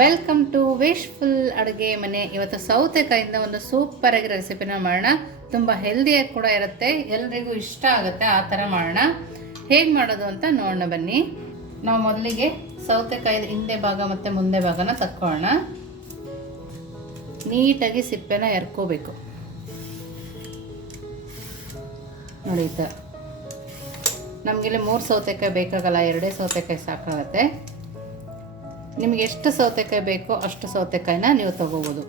Welcome to wishful ಅಡುಗೆ ಮನೆ. ಇವತ್ತು ಸೌತೆಕಾಯಿಂದ ಒಂದು ಸೂಪರ್ ಆಗಿ ರೆಸಿಪಿನ ಮಾಡೋಣ. ತುಂಬ ಹೆಲ್ದಿಯಾಗಿ ಕೂಡ ಇರುತ್ತೆ, ಎಲ್ರಿಗೂ ಇಷ್ಟ ಆಗುತ್ತೆ. ಆ ಥರ ಮಾಡೋಣ. ಹೇಗೆ ಮಾಡೋದು ಅಂತ ನೋಡೋಣ ಬನ್ನಿ. ನಾವು ಮೊದಲಿಗೆ ಸೌತೆಕಾಯಿದ ಹಿಂದೆ ಭಾಗ ಮತ್ತು ಮುಂದೆ ಭಾಗನ ತಕ್ಕೊಳ್ಳೋಣ. ನೀಟಾಗಿ ಸಿಪ್ಪೆನ ಎರ್ಕೋಬೇಕು. ನೋಡಿ ಈ ಥರ. ನಮಗಿಲ್ಲಿ 3 ಸೌತೆಕಾಯಿ ಬೇಕಾಗಲ್ಲ, 2 ಸೌತೆಕಾಯಿ ಸಾಕಾಗುತ್ತೆ. ನಿಮಗೆ ಎಷ್ಟು ಸೌತೆಕಾಯಿ ಬೇಕೋ ಅಷ್ಟು ಸೌತೆಕಾಯಿನ ನೀವು ತೊಗೋಬೋದು.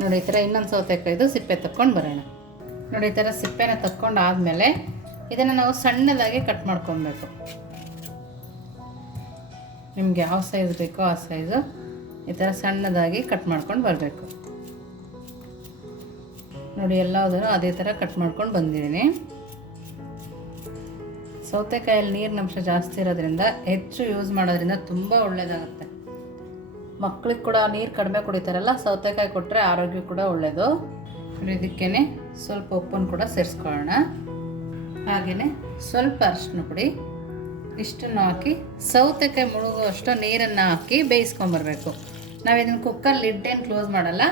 ನೋಡಿ ಈ ಥರ ಇನ್ನೊಂದು ಸೌತೆಕಾಯಿದು ಸಿಪ್ಪೆ ತಕ್ಕೊಂಡು ಬರೋಣ. ನೋಡಿ ಈ ಥರ ಸಿಪ್ಪೆನ ತಕ್ಕೊಂಡು ಆದಮೇಲೆ ಇದನ್ನು ನಾವು ಸಣ್ಣದಾಗಿ ಕಟ್ ಮಾಡ್ಕೊಬೇಕು. ನಿಮಗೆ ಯಾವ ಸೈಜ್ ಬೇಕೋ ಆ ಸೈಜು ಈ ಥರ ಸಣ್ಣದಾಗಿ ಕಟ್ ಮಾಡ್ಕೊಂಡು ಬರಬೇಕು. ನೋಡಿ ಎಲ್ಲದನ್ನು ಅದೇ ಥರ ಕಟ್ ಮಾಡ್ಕೊಂಡು ಬಂದಿದ್ದೀನಿ. ಸೌತೆಕಾಯಲ್ಲಿ ನೀರಿನ ಅಂಶ ಜಾಸ್ತಿ ಇರೋದ್ರಿಂದ ಹೆಚ್ಚು ಯೂಸ್ ಮಾಡೋದ್ರಿಂದ ತುಂಬ ಒಳ್ಳೆಯದಾಗುತ್ತೆ. ಮಕ್ಕಳಿಗೆ ಕೂಡ ನೀರು ಕಡಿಮೆ ಕುಡಿತಾರಲ್ಲ, ಸೌತೆಕಾಯಿ ಕೊಟ್ಟರೆ ಆರೋಗ್ಯ ಕೂಡ ಒಳ್ಳೆಯದು. ಇದಕ್ಕೇ ಸ್ವಲ್ಪ ಉಪ್ಪನ್ನು ಕೂಡ ಸೇರಿಸ್ಕೊಳ್ಳೋಣ. ಹಾಗೆಯೇ ಸ್ವಲ್ಪ ಅರಿಶಿನ ಪುಡಿ, ಇಷ್ಟನ್ನು ಹಾಕಿ ಸೌತೆಕಾಯಿ ಮುಳುಗುವಷ್ಟು ನೀರನ್ನು ಹಾಕಿ ಬೇಯಿಸ್ಕೊಂಬರ್ಬೇಕು. ನಾವು ಇದನ್ನು ಕುಕ್ಕರ್ ಲಿಡ್ ಏನು ಕ್ಲೋಸ್ ಮಾಡಲ್ಲ,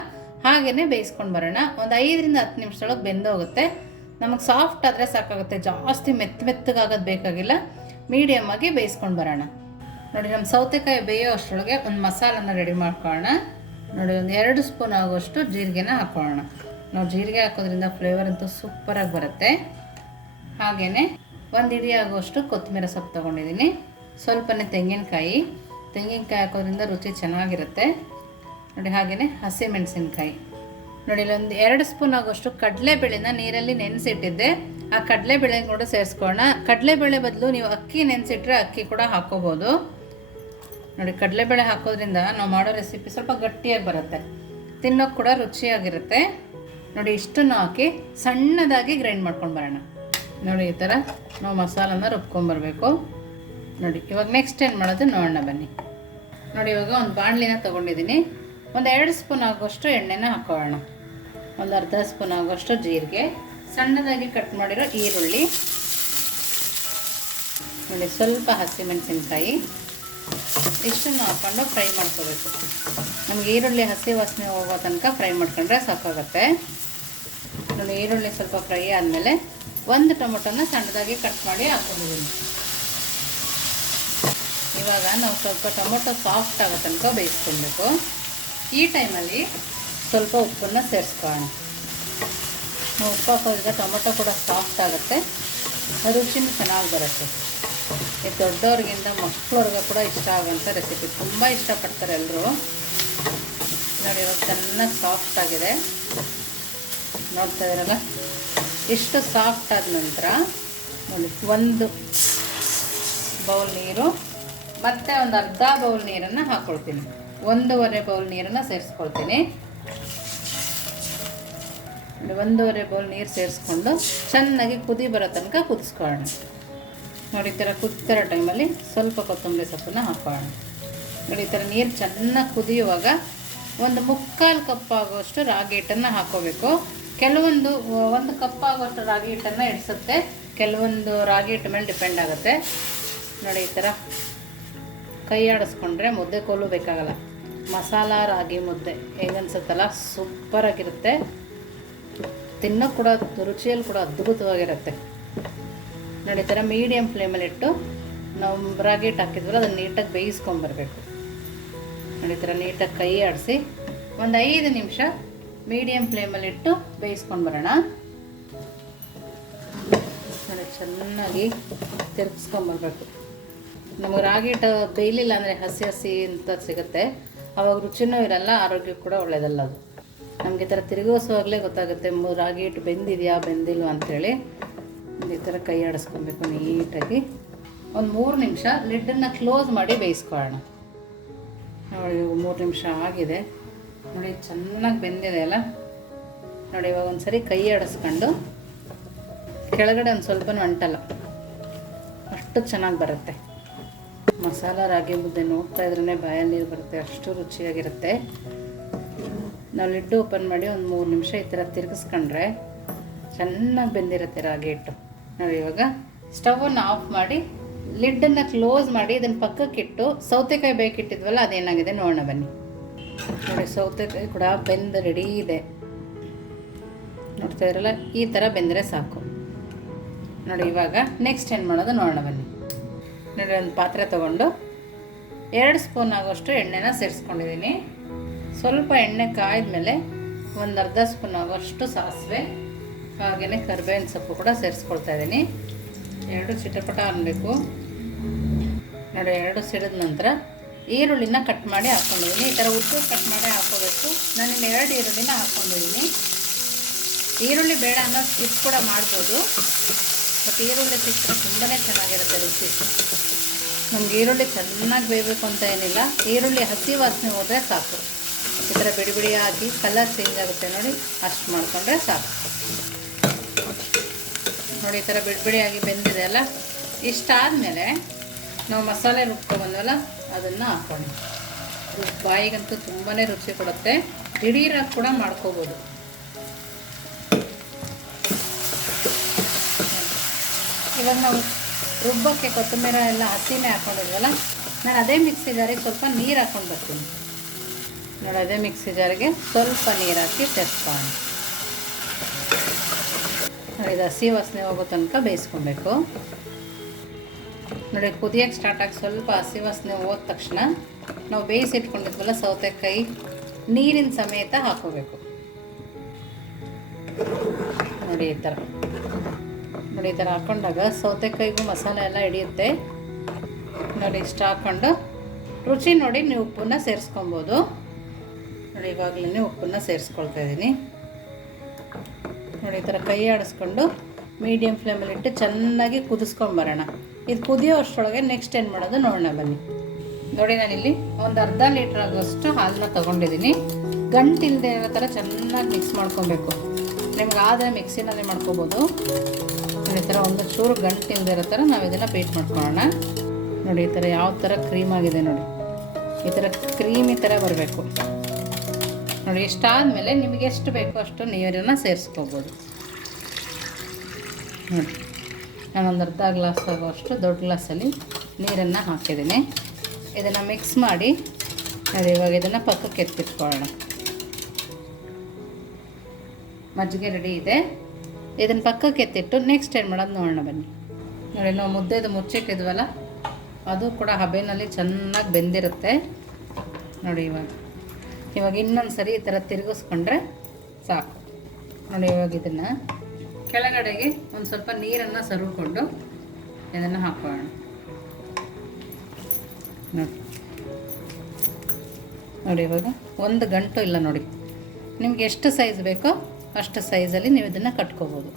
ಹಾಗೆಯೇ ಬೇಯಿಸ್ಕೊಂಡು ಬರೋಣ. ಒಂದು 5ರಿಂದ 10 ನಿಮಿಷದೊಳಗೆ ಬೆಂದೋಗುತ್ತೆ. ನಮಗೆ ಸಾಫ್ಟ್ ಆದರೆ ಸಾಕಾಗುತ್ತೆ, ಜಾಸ್ತಿ ಮೆತ್ತಗಾಗೋದು ಬೇಕಾಗಿಲ್ಲ. ಮೀಡಿಯಮ್ ಆಗಿ ಬೇಯಿಸ್ಕೊಂಡು ಬರೋಣ. ನೋಡಿ ನಮ್ಮ ಸೌತೆಕಾಯಿ ಬೇಯೋ ಅಷ್ಟರೊಳಗೆ ಒಂದು ಮಸಾಲನ ರೆಡಿ ಮಾಡ್ಕೊಳ್ಳೋಣ. ನೋಡಿ ಒಂದು 2 ಸ್ಪೂನ್ ಆಗೋಷ್ಟು ಜೀರಿಗೆನ ಹಾಕ್ಕೊಳ್ಳೋಣ. ನಾವು ಜೀರಿಗೆ ಹಾಕೋದ್ರಿಂದ ಫ್ಲೇವರ್ ಅಂತೂ ಸೂಪರಾಗಿ ಬರುತ್ತೆ. ಹಾಗೆಯೇ 1 ಹಿಡಿ ಆಗೋಷ್ಟು ಕೊತ್ತಂಬರಿ ಸೊಪ್ಪು ತೊಗೊಂಡಿದ್ದೀನಿ. ಸ್ವಲ್ಪನೇ ತೆಂಗಿನಕಾಯಿ ಹಾಕೋದ್ರಿಂದ ರುಚಿ ಚೆನ್ನಾಗಿರುತ್ತೆ. ನೋಡಿ ಹಾಗೆಯೇ ಹಸಿಮೆಣಸಿನ್ಕಾಯಿ. ನೋಡಿ ಇಲ್ಲೊಂದು 2 ಸ್ಪೂನ್ ಆಗೋಷ್ಟು ಕಡಲೆಬೇಳೆನ ನೀರಲ್ಲಿ ನೆನೆಸಿಟ್ಟಿದ್ದೆ. ಆ ಕಡಲೆಬೇಳೆ ಕೂಡ ಸೇರಿಸ್ಕೊಳ್ಳೋಣ. ಕಡಲೆಬೇಳೆ ಬದಲು ನೀವು ಅಕ್ಕಿ ನೆನೆಸಿಟ್ರೆ ಅಕ್ಕಿ ಕೂಡ ಹಾಕೋಬೋದು. ನೋಡಿ ಕಡಲೆಬೇಳೆ ಹಾಕೋದ್ರಿಂದ ನಾವು ಮಾಡೋ ರೆಸಿಪಿ ಸ್ವಲ್ಪ ಗಟ್ಟಿಯಾಗಿ ಬರುತ್ತೆ, ತಿನ್ನೋಕೆ ಕೂಡ ರುಚಿಯಾಗಿರುತ್ತೆ. ನೋಡಿ ಇಷ್ಟನ್ನು ಹಾಕಿ ಸಣ್ಣದಾಗಿ ಗ್ರೈಂಡ್ ಮಾಡ್ಕೊಂಡು ಬರೋಣ. ನೋಡಿ ಈ ಥರ ನಾವು ಮಸಾಲನ ರುಬ್ಕೊಂಬರ್ಬೇಕು. ನೋಡಿ ಇವಾಗ ನೆಕ್ಸ್ಟ್ ಏನು ಮಾಡೋದು ನೋಡೋಣ ಬನ್ನಿ. ನೋಡಿ ಇವಾಗ ಒಂದು ಬಾಣಲಿನ ತೊಗೊಂಡಿದ್ದೀನಿ. ಒಂದು 2 ಸ್ಪೂನ್ ಆಗೋಷ್ಟು ಎಣ್ಣೆನ ಹಾಕೊಳ್ಳೋಣ. ಒಂದು ಅರ್ಧ ಸ್ಪೂನ್ ಆಗೋಷ್ಟು ಜೀರಿಗೆ, ಸಣ್ಣದಾಗಿ ಕಟ್ ಮಾಡಿರೋ ಈರುಳ್ಳಿ, ನೋಡಿ ಸ್ವಲ್ಪ ಹಸಿಮೆಣಸಿನ್ಕಾಯಿ, ಇಷ್ಟನ್ನು ಹಾಕ್ಕೊಂಡು ಫ್ರೈ ಮಾಡ್ಕೋಬೇಕು. ನಮಗೆ ಈರುಳ್ಳಿ ಹಸಿ ವಾಸನೆ ಹೋಗೋ ತನಕ ಫ್ರೈ ಮಾಡ್ಕೊಂಡ್ರೆ ಸಾಕಾಗುತ್ತೆ. ನೋಡಿ ಈರುಳ್ಳಿ ಸ್ವಲ್ಪ ಫ್ರೈ ಆದಮೇಲೆ 1 ಟೊಮೊಟೊನ ಸಣ್ಣದಾಗಿ ಕಟ್ ಮಾಡಿ ಹಾಕ್ಕೊಂಡಿದ್ದೀನಿ. ಇವಾಗ ನಾವು ಸ್ವಲ್ಪ ಟೊಮೊಟೊ ಸಾಫ್ಟ್ ಆಗೋ ತನಕ ಬೇಯಿಸ್ಕೊಬೇಕು. ಈ ಟೈಮಲ್ಲಿ ಸ್ವಲ್ಪ ಉಪ್ಪನ್ನು ಸೇರಿಸ್ಕೊಳ್ಳೋಣ. ಉಪ್ಪು ಹಾಕೋದ್ರಿಂದ ಟೊಮೊಟೊ ಕೂಡ ಸಾಫ್ಟ್ ಆಗುತ್ತೆ, ರುಚಿನೂ ಚೆನ್ನಾಗಿ ಬರುತ್ತೆ. ಇದು ದೊಡ್ಡವ್ರಿಗಿಂತ ಮಕ್ಕಳವ್ರಿಗೆ ಕೂಡ ಇಷ್ಟ ಆಗೋಂಥ ರೆಸಿಪಿ, ತುಂಬ ಇಷ್ಟಪಡ್ತಾರೆ ಎಲ್ಲರೂ. ನೋಡಿ ಇವಾಗ ಚೆನ್ನಾಗಿ ಸಾಫ್ಟ್ ಆಗಿದೆ, ನೋಡ್ತಾ ಇದ್ದೀರಲ್ಲ. ಇಷ್ಟು ಸಾಫ್ಟ್ ಆದ ನಂತರ ನೋಡಿ 1 ಬೌಲ್ ನೀರು ಮತ್ತು ಒಂದು ಅರ್ಧ ಬೌಲ್ ನೀರನ್ನು ಹಾಕ್ಕೊಳ್ತೀನಿ. 1.5 ಬೌಲ್ ನೀರನ್ನು ಸೇರಿಸ್ಕೊಳ್ತೀನಿ. 1.5 ಬೌಲ್ ನೀರು ಸೇರಿಸ್ಕೊಂಡು ಚೆನ್ನಾಗಿ ಕುದಿ ಬರೋ ತನಕ ಕುದಿಸ್ಕೊಳ್ಳೋಣ. ನೋಡಿ ಈ ಥರ ಕುದಿತಿರೋ ಟೈಮಲ್ಲಿ ಸ್ವಲ್ಪ ಕೊತ್ತಂಬರಿ ಸೊಪ್ಪನ್ನು ಹಾಕೋಣ. ನೋಡಿ ಈ ಥರ ನೀರು ಚೆನ್ನಾಗಿ ಕುದಿಯುವಾಗ 1/4 ಕಪ್ ಆಗೋಷ್ಟು ರಾಗಿ ಹಿಟ್ಟನ್ನು ಹಾಕೋಬೇಕು. ಕೆಲವೊಂದು 1 ಕಪ್ ಆಗೋಷ್ಟು ರಾಗಿ ಹಿಟ್ಟನ್ನು ಇಡಿಸುತ್ತೆ, ಕೆಲವೊಂದು ರಾಗಿ ಹಿಟ್ಟು ಮೇಲೆ ಡಿಪೆಂಡ್ ಆಗುತ್ತೆ. ನೋಡಿ ಈ ಥರ ಕೈ ಆಡಿಸ್ಕೊಂಡ್ರೆ ಮುದ್ದೆ ಕೋಲು ಬೇಕಾಗಲ್ಲ. ಮಸಾಲ ರಾಗಿ ಮುದ್ದೆ ಹೇಗನ್ಸುತ್ತಲ್ಲ, ಸೂಪರಾಗಿರುತ್ತೆ. ತಿನ್ನೋ ಕೂಡ ರುಚಿಯಲ್ಲಿ ಕೂಡ ಅದ್ಭುತವಾಗಿರುತ್ತೆ. ನೋಡಿ ಈ ಥರ ಮೀಡಿಯಮ್ ಫ್ಲೇಮಲ್ಲಿ ಇಟ್ಟು ನಾವು ರಾಗಿ ಹಿಟ್ಟು ಹಾಕಿದ್ವಲ್ಲ ಅದನ್ನು ನೀಟಾಗಿ ಬೇಯಿಸ್ಕೊಂಬರ್ಬೇಕು. ನೋಡಿ ಈ ಥರ ನೀಟಾಗಿ ಕೈ ಆಡಿಸಿ ಒಂದು 5 ನಿಮಿಷ ಮೀಡಿಯಮ್ ಫ್ಲೇಮಲ್ಲಿಟ್ಟು ಬೇಯಿಸ್ಕೊಂಡು ಬರೋಣ. ನೋಡಿ ಚೆನ್ನಾಗಿ ತಿರುಗಿಸ್ಕೊಂಬರ್ಬೇಕು. ನಮಗೆ ರಾಗಿ ಹಿಟ್ಟು ಬೇಯಲಿಲ್ಲ ಅಂದರೆ ಹಸಿ ಅಂತ ಸಿಗುತ್ತೆ, ಆವಾಗ ರುಚಿನೂ ಇರಲ್ಲ, ಆರೋಗ್ಯ ಕೂಡ ಒಳ್ಳೆಯದಲ್ಲ. ಅದು ನಮಗೆ ಈ ಥರ ತಿರುಗಿಸುವಾಗಲೇ ಗೊತ್ತಾಗುತ್ತೆ ರಾಗಿ ಹಿಟ್ಟು ಬೆಂದಿದೆಯಾ ಬೆಂದಿಲ್ವ ಅಂಥೇಳಿ. ಈ ಥರ ಕೈ ಆಡಿಸ್ಕೊಬೇಕು ನೀಟಾಗಿ. ಒಂದು 3 ನಿಮಿಷ ಲಿಡ್ಡನ್ನು ಕ್ಲೋಸ್ ಮಾಡಿ ಬೇಯಿಸ್ಕೊಳ್ಳೋಣ. ನೋಡಿ 3 ನಿಮಿಷ ಆಗಿದೆ. ನೋಡಿ ಚೆನ್ನಾಗಿ ಬೆಂದಿದೆ ಅಲ್ಲ. ನೋಡಿ ಇವಾಗ ಒಂದು ಸರಿ ಕೈ ಆಡಿಸ್ಕೊಂಡು ಕೆಳಗಡೆ ಒಂದು ಸ್ವಲ್ಪನೂ ಅಂಟಲ್ಲ, ಅಷ್ಟು ಚೆನ್ನಾಗಿ ಬರುತ್ತೆ. ಮಸಾಲ ರಾಗಿ ಮುದ್ದೆ ನೋಡ್ತಾ ಇದ್ರೇ ಬಾಯಲ್ಲಿ ನೀರು ಬರುತ್ತೆ, ಅಷ್ಟು ರುಚಿಯಾಗಿರುತ್ತೆ. ನಾವು ಲಿಡ್ಡು ಓಪನ್ ಮಾಡಿ ಒಂದು 3 ನಿಮಿಷ ಈ ಥರ ತಿರುಗಿಸ್ಕೊಂಡ್ರೆ ಚೆನ್ನಾಗಿ ಬೆಂದಿರುತ್ತೆ ರಾಗಿ ಹಿಟ್ಟು. ನೋಡಿ ಇವಾಗ ಸ್ಟವನ್ನು ಆಫ್ ಮಾಡಿ ಲಿಡ್ಡನ್ನು ಕ್ಲೋಸ್ ಮಾಡಿ ಇದನ್ನು ಪಕ್ಕಕ್ಕಿಟ್ಟು ಸೌತೆಕಾಯಿ ಬೇಕಿಟ್ಟಿದ್ವಲ್ಲ ಅದೇನಾಗಿದೆ ನೋಡೋಣ ಬನ್ನಿ. ನೋಡಿ ಸೌತೆಕಾಯಿ ಕೂಡ ಬೆಂದು ರೆಡಿ ಇದೆ. ನೋಡ್ತಾ ಇರಲ್ಲ, ಈ ಥರ ಬೆಂದರೆ ಸಾಕು ನೋಡಿ. ಇವಾಗ ನೆಕ್ಸ್ಟ್ ಏನು ಮಾಡೋದು ನೋಡೋಣ ಬನ್ನಿ. ನೋಡಿ, ಒಂದು ಪಾತ್ರೆ ತೊಗೊಂಡು 2 ಸ್ಪೂನ್ ಆಗೋಷ್ಟು ಎಣ್ಣೆನ ಸೇರಿಸ್ಕೊಂಡಿದ್ದೀನಿ. ಸ್ವಲ್ಪ ಎಣ್ಣೆ ಕಾಯ್ದ್ಮೇಲೆ ಒಂದು ಅರ್ಧ ಸ್ಪೂನ್ ಆಗೋಷ್ಟು ಸಾಸಿವೆ, ಹಾಗೆಯೇ ಕರಿಬೇವಿನ ಸೊಪ್ಪು ಕೂಡ ಸೇರಿಸ್ಕೊಳ್ತಾ ಇದ್ದೀನಿ. 2 ಚಿಟಪಟ ಅನ್ನಬೇಕು ನೋಡಿ. 2 ಸಿಡಿದ ನಂತರ ಈರುಳ್ಳಿನ ಕಟ್ ಮಾಡಿ ಹಾಕ್ಕೊಂಡಿದ್ದೀನಿ. ಈ ಥರ ಉದ್ದು ಕಟ್ ಮಾಡಿ ಹಾಕ್ಕೋಬೇಕು. ನಾನಿನ್ನು 2 ಈರುಳ್ಳಿನ ಹಾಕ್ಕೊಂಡಿದ್ದೀನಿ. ಈರುಳ್ಳಿ ಬೇಡ ಅನ್ನೋ ಸ್ಕಿಪ್ ಕೂಡ ಮಾಡ್ಬೋದು, ಬಟ್ ಈರುಳ್ಳಿ ಸಿಕ್ಕರೆ ತುಂಬಾ ಚೆನ್ನಾಗಿರುತ್ತೆ ರುಚಿ. ನಮ್ಗೆ ಈರುಳ್ಳಿ ಚೆನ್ನಾಗಿ ಬೇಯಬೇಕು ಅಂತ ಏನಿಲ್ಲ, ಈರುಳ್ಳಿ ಹಸಿ ವಾಸನೆ ಹೋದರೆ ಸಾಕು. ಈ ಥರ ಬಿಡಿ ಬಿಡಿಯಾಗಿ ಕಲರ್ ಚೇಂಜ್ ಆಗುತ್ತೆ ನೋಡಿ, ಅಷ್ಟು ಮಾಡಿಕೊಂಡ್ರೆ ಸಾಕು ನೋಡಿ. ಈ ಥರ ಬಿಡಿ ಬಿಡಿಯಾಗಿ ಬೆಂದಿದೆ ಅಲ್ಲ, ಇಷ್ಟಾದಮೇಲೆ ನಾವು ಮಸಾಲೆ ರುಬ್ಕೊಂಡ್ಬಂದ್ವಲ್ಲ ಅದನ್ನು ಹಾಕ್ಕೊಂಡು, ಬಾಯಿಗಂತೂ ತುಂಬಾ ರುಚಿ ಕೊಡುತ್ತೆ. ದಿಢೀರಾಗಿ ಕೂಡ ಮಾಡ್ಕೋಬೋದು. ಇವಾಗ ನಾವು ರುಬ್ಬಕ್ಕೆ ಕೊತ್ತಂಬರಿ ಎಲ್ಲ ಹಸಿನೇ ಹಾಕ್ಕೊಂಡಿದ್ವಲ್ಲ, ನಾನು ಅದೇ ಮಿಕ್ಸಿ ಜಾರಿಗೆ ಸ್ವಲ್ಪ ನೀರು ಹಾಕ್ಕೊಂಡು ಬರ್ತೀನಿ ನೋಡಿ. ಅದೇ ಮಿಕ್ಸಿ ಜಾರಿಗೆ ಸ್ವಲ್ಪ ನೀರು ಹಾಕಿ ಸೇರಿಸ್ಕೊಂಡು ನೋಡಿ, ಇದು ಹಸಿ ವಾಸನೆ ಹೋಗೋ ತನಕ ಬೇಯಿಸ್ಕೊಬೇಕು ನೋಡಿ. ಕುದಿಯೋಕ್ಕೆ ಸ್ಟಾರ್ಟ್ ಆಗಿ ಸ್ವಲ್ಪ ಹಸಿ ವಾಸನೆ ಹೋದ ತಕ್ಷಣ ನಾವು ಬೇಯಿಸಿಟ್ಕೊಂಡಿದ್ವಲ್ಲ ಸೌತೆಕಾಯಿ ನೀರಿನ ಸಮೇತ ಹಾಕೋಬೇಕು ನೋಡಿ. ಈ ಥರ ನೋಡಿ, ಈ ಥರ ಹಾಕ್ಕೊಂಡಾಗ ಸೌತೆಕಾಯಿಗೂ ಮಸಾಲೆ ಎಲ್ಲ ಹಿಡಿಯುತ್ತೆ ನೋಡಿ. ಇಷ್ಟು ಹಾಕ್ಕೊಂಡು ರುಚಿ ನೋಡಿ ನೀವು ಉಪ್ಪನ್ನು ಸೇರಿಸ್ಕೊಬೋದು ನೋಡಿ. ಇವಾಗಲೇ ಉಪ್ಪನ್ನು ಸೇರಿಸ್ಕೊಳ್ತಾ ಇದ್ದೀನಿ ನೋಡಿ. ಈ ಥರ ಕೈ ಆಡಿಸ್ಕೊಂಡು ಮೀಡಿಯಮ್ ಫ್ಲೇಮಲ್ಲಿಟ್ಟು ಚೆನ್ನಾಗಿ ಕುದಿಸ್ಕೊಂಬರೋಣ. ಇದು ಕುದಿಯೋ ಅಷ್ಟರೊಳಗೆ ನೆಕ್ಸ್ಟ್ ಏನು ಮಾಡೋದು ನೋಡೋಣ ಬನ್ನಿ. ನೋಡಿ, ನಾನಿಲ್ಲಿ ಒಂದು ಅರ್ಧ ಲೀಟ್ರ್ ಆಗೋಷ್ಟು ಹಾಲನ್ನ ತೊಗೊಂಡಿದ್ದೀನಿ. ಗಂಟಿಲ್ಲದೆ ಇರೋ ಥರ ಚೆನ್ನಾಗಿ ಮಿಕ್ಸ್ ಮಾಡ್ಕೊಬೇಕು. ನಿಮ್ಗೆ ಆದರೆ ಮಿಕ್ಸಿನಲ್ಲಿ ಮಾಡ್ಕೊಬೋದು. ಈ ಥರ ಒಂದು ಚೂರು ಗಂಟಿಲ್ಲದೆ ಇರೋ ಥರ ನಾವು ಇದನ್ನು ಬೀಟ್ ಮಾಡ್ಕೊಳ್ಳೋಣ ನೋಡಿ. ಈ ಥರ ಯಾವ ಥರ ಕ್ರೀಮ್ ಆಗಿದೆ ನೋಡಿ, ಈ ಥರ ಕ್ರೀಮಿ ಥರ ಬರಬೇಕು ನೋಡಿ. ಇಷ್ಟಾದಮೇಲೆ ನಿಮಗೆ ಎಷ್ಟು ಬೇಕೋ ಅಷ್ಟು ನೀರನ್ನು ಸೇರಿಸ್ಕೋಬೋದು ನೋಡಿ. ನಾನೊಂದು ಅರ್ಧ ಗ್ಲಾಸ್ ಆಗುವಷ್ಟು ದೊಡ್ಡ ಗ್ಲಾಸಲ್ಲಿ ನೀರನ್ನು ಹಾಕಿದ್ದೀನಿ. ಇದನ್ನು ಮಿಕ್ಸ್ ಮಾಡಿ ನೋಡಿ. ಇವಾಗ ಇದನ್ನು ಪಕ್ಕಕ್ಕೆ ಎತ್ತಿಟ್ಕೊಳ್ಳೋಣ. ಮಜ್ಜಿಗೆ ರೆಡಿ ಇದೆ. ಇದನ್ನು ಪಕ್ಕಕ್ಕೆ ಎತ್ತಿಟ್ಟು ನೆಕ್ಸ್ಟ್ ಏನು ಮಾಡೋದು ನೋಡೋಣ ಬನ್ನಿ. ನೋಡಿ, ನಾವು ಮುದ್ದೆದು ಮುಚ್ಚಿಟ್ಟಿದ್ವಲ್ಲ ಅದು ಕೂಡ ಹಬೆನಲ್ಲಿ ಚೆನ್ನಾಗಿ ಬೆಂದಿರುತ್ತೆ ನೋಡಿ. ಇವಾಗ ಇನ್ನೊಂದು ಸರಿ ಈ ಥರ ತಿರುಗಿಸ್ಕೊಂಡ್ರೆ ಸಾಕು ನೋಡಿ. ಇವಾಗ ಇದನ್ನು ಕೆಳಗಡೆಗೆ ಒಂದು ಸ್ವಲ್ಪ ನೀರನ್ನು ಸರುಕೊಂಡು ಇದನ್ನು ಹಾಕೋಣ ನೋಡಿ. ನೋಡಿ, ಇವಾಗ ಒಂದು ಗಂಟು ಇಲ್ಲ ನೋಡಿ. ನಿಮ್ಗೆ ಎಷ್ಟು ಸೈಜ್ ಬೇಕೋ ಅಷ್ಟು ಸೈಜಲ್ಲಿ ನೀವು ಇದನ್ನು ಕಟ್ಕೋಬೋದು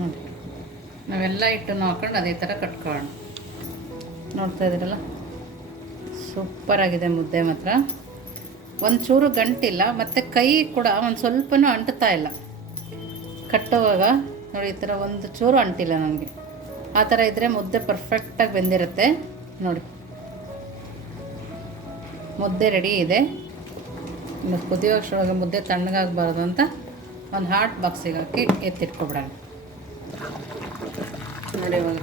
ನೋಡಿ. ನಾವೆಲ್ಲ ಹಿಟ್ಟನ್ನು ಹಾಕೊಂಡು ಅದೇ ಥರ ಕಟ್ಕೊಳ್ಳೋಣ. ನೋಡ್ತಾ ಇದ್ದೀರಲ್ಲ, ಸೂಪರಾಗಿದೆ ಮುದ್ದೆ ಮಾತ್ರ. ಒಂಚೂರು ಗಂಟಿಲ್ಲ, ಮತ್ತು ಕೈ ಕೂಡ ಒಂದು ಸ್ವಲ್ಪನೂ ಅಂಟುತ್ತಾ ಇಲ್ಲ ಕಟ್ಟುವಾಗ ನೋಡಿ. ಈ ಥರ ಒಂದು ಚೂರು ಅಂಟಿಲ್ಲ ನನಗೆ. ಆ ಥರ ಇದ್ದರೆ ಮುದ್ದೆ ಪರ್ಫೆಕ್ಟಾಗಿ ಬೆಂದಿರುತ್ತೆ ನೋಡಿ. ಮುದ್ದೆ ರೆಡಿ ಇದೆ. ಇನ್ನು ಕುದಿಯೋಷ್ಟರೊಳಗೆ ಮುದ್ದೆ ತಣ್ಣಗಾಗಬಾರ್ದು ಅಂತ ಒಂದು ಹಾಟ್ ಬಾಕ್ಸಿಗೆ ಹಾಕಿ ಎತ್ತಿಟ್ಕೊಬಿಡೋಣ ನೋಡಿ. ಇವಾಗ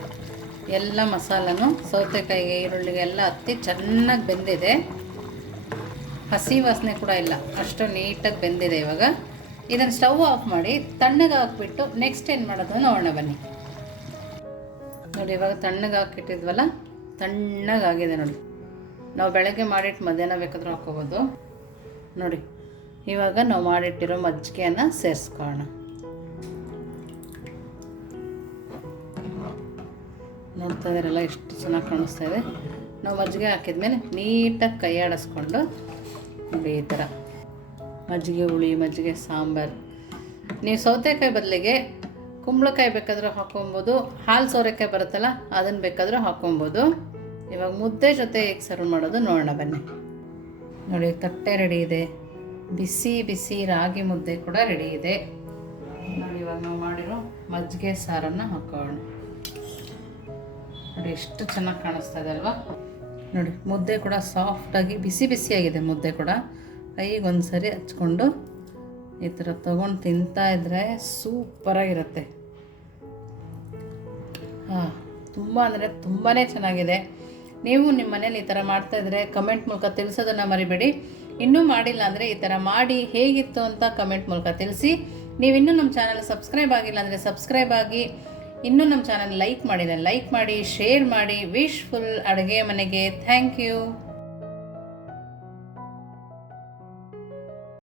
ಎಲ್ಲ ಮಸಾಲನೂ ಸೌತೆಕಾಯಿಗೆ ಈರುಳ್ಳಿಗೆ ಎಲ್ಲ ಹತ್ತಿ ಚೆನ್ನಾಗಿ ಬೆಂದಿದೆ. ಹಸಿ ವಾಸನೆ ಕೂಡ ಇಲ್ಲ, ಅಷ್ಟು ನೀಟಾಗಿ ಬೆಂದಿದೆ. ಇವಾಗ ಇದನ್ನು ಸ್ಟವ್ ಆಫ್ ಮಾಡಿ ತಣ್ಣಗೆ ಹಾಕ್ಬಿಟ್ಟು ನೆಕ್ಸ್ಟ್ ಏನು ಮಾಡೋದು ನೋಡೋಣ ಬನ್ನಿ. ನೋಡಿ, ಇವಾಗ ತಣ್ಣಗೆ ಹಾಕಿಟ್ಟಿದ್ವಲ್ಲ, ತಣ್ಣಗಾಗಿದೆ ನೋಡಿ. ನಾವು ಬೆಳಗ್ಗೆ ಮಾಡಿಟ್ಟು ಮಧ್ಯಾಹ್ನ ಬೇಕಾದರೂ ಹಾಕ್ಕೋಬೋದು ನೋಡಿ. ಇವಾಗ ನಾವು ಮಾಡಿಟ್ಟಿರೋ ಮಜ್ಜಿಗೆಯನ್ನು ಸೇರಿಸ್ಕೊಳ್ಳೋಣ. ನೋಡ್ತಾ ಇದ್ದೀರಲ್ಲ ಎಷ್ಟು ಚೆನ್ನಾಗಿ ಕಾಣಿಸ್ತಾ ಇದೆ. ನಾವು ಮಜ್ಜಿಗೆ ಹಾಕಿದ್ಮೇಲೆ ನೀಟಾಗಿ ಕೈ ಆಡಿಸ್ಕೊಂಡು ನೋಡಿ ಈ ಥರ ಮಜ್ಜಿಗೆ ಹುಳಿ, ಮಜ್ಜಿಗೆ ಸಾಂಬಾರು. ನೀವು ಸೌತೆಕಾಯಿ ಬದಲಿಗೆ ಕುಂಬಳಕಾಯಿ ಬೇಕಾದರೂ ಹಾಕ್ಕೊಬೋದು, ಹಾಲು ಸೋರೆಕಾಯಿ ಬರುತ್ತಲ್ಲ ಅದನ್ನು ಬೇಕಾದರೂ ಹಾಕ್ಕೊಬೋದು. ಇವಾಗ ಮುದ್ದೆ ಜೊತೆ ಹೇಗೆ ಸರ್ವ್ ಮಾಡೋದು ನೋಡೋಣ ಬನ್ನಿ. ನೋಡಿ, ತಟ್ಟೆ ರೆಡಿ ಇದೆ. ಬಿಸಿ ಬಿಸಿ ರಾಗಿ ಮುದ್ದೆ ಕೂಡ ರೆಡಿ ಇದೆ ನೋಡಿ. ಇವಾಗ ನಾವು ಮಾಡಿರೋ ಮಜ್ಜಿಗೆ ಸಾರನ್ನು ಹಾಕೋಣ ನೋಡಿ. ಎಷ್ಟು ಚೆನ್ನಾಗಿ ಕಾಣಿಸ್ತಾ ಇದೆ ಅಲ್ವಾ ನೋಡಿ. ಮುದ್ದೆ ಕೂಡ ಸಾಫ್ಟಾಗಿ ಬಿಸಿ ಬಿಸಿಯಾಗಿದೆ. ಮುದ್ದೆ ಕೂಡ ಕೈಗೆ ಒಂದು ಸರಿ ಹಚ್ಕೊಂಡು ಈ ಥರ ತೊಗೊಂಡು ತಿಂತಾ ಇದ್ದರೆ ಸೂಪರಾಗಿರುತ್ತೆ. ತುಂಬ ಅಂದರೆ ತುಂಬಾ ಚೆನ್ನಾಗಿದೆ. ನೀವು ನಿಮ್ಮ ಮನೇಲಿ ಈ ಥರ ಮಾಡ್ತಾಯಿದ್ರೆ ಕಮೆಂಟ್ ಮೂಲಕ ತಿಳಿಸೋದನ್ನು ಮರಿಬೇಡಿ. ಇನ್ನೂ ಮಾಡಿಲ್ಲ ಅಂದರೆ ಈ ಥರ ಮಾಡಿ ಹೇಗಿತ್ತು ಅಂತ ಕಮೆಂಟ್ ಮೂಲಕ ತಿಳಿಸಿ. ನೀವಿನ್ನೂ ನಮ್ಮ ಚಾನಲ್ ಸಬ್ಸ್ಕ್ರೈಬ್ ಆಗಿಲ್ಲ ಅಂದರೆ ಸಬ್ಸ್ಕ್ರೈಬ್ ಆಗಿ, ಇನ್ನೂ ನಮ್ಮ ಚಾನಲ್ ಲೈಕ್ ಮಾಡಿ, ಶೇರ್ ಮಾಡಿ. ವಿಶ್ಫುಲ್ ಅಡುಗೆ ಮನೆಗೆ ಥ್ಯಾಂಕ್ ಯು.